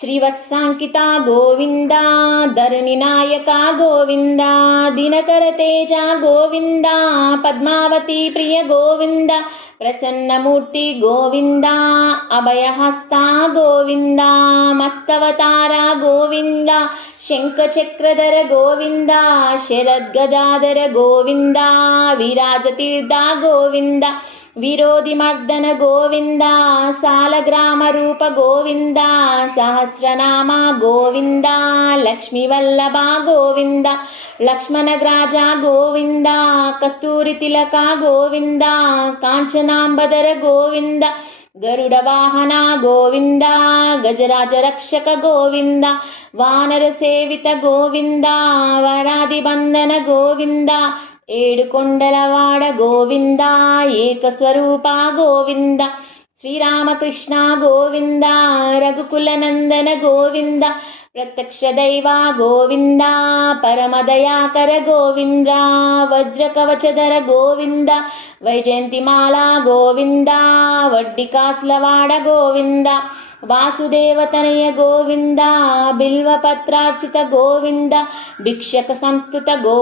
శ్రీవత్సాంకిత గోవింద, ధరణినాయక గోవింద, దినకర తేజ గోవింద, పద్మావతి ప్రియ గోవింద, ప్రసన్నమూర్తి గోవింద, అభయహస్త గోవింద, మస్తవతార గోవింద, శంఖచక్రధర గోవింద, శరద్గజాధర గోవింద, విరాజతీర్థ గోవింద, విరోధిమర్దన గోవింద, సాలగ్రామ రూప గోవింద, సహస్రనామ గోవింద, లక్ష్మీవల్లభ గోవింద, లక్ష్మణగ్రాజ గోవింద, కస్తూరి తిలక గోవింద, కాంచనాంబధర గోవింద, గరుడ వాహన గోవింద, గజరాజ రక్షక గోవింద, వానర సేవిత గోవింద, వరాది బంధన గోవింద, ఏడుకొండలవాడ గోవింద, ఏకస్వరూప గోవింద, శ్రీరామకృష్ణ గోవింద, రఘుకుల నందన గోవింద, ప్రత్యక్ష దైవ గోవింద, పరమదయాకర గోవింద, వజ్రకవచధర గోవింద, వైజయంతిమాల గోవింద, వడ్డికాసులవాడ గోవింద, వాసుదేవతనయ గోవింద, బిల్వపత్రార్చిత గోవింద, భిక్షక సంస్థుత గో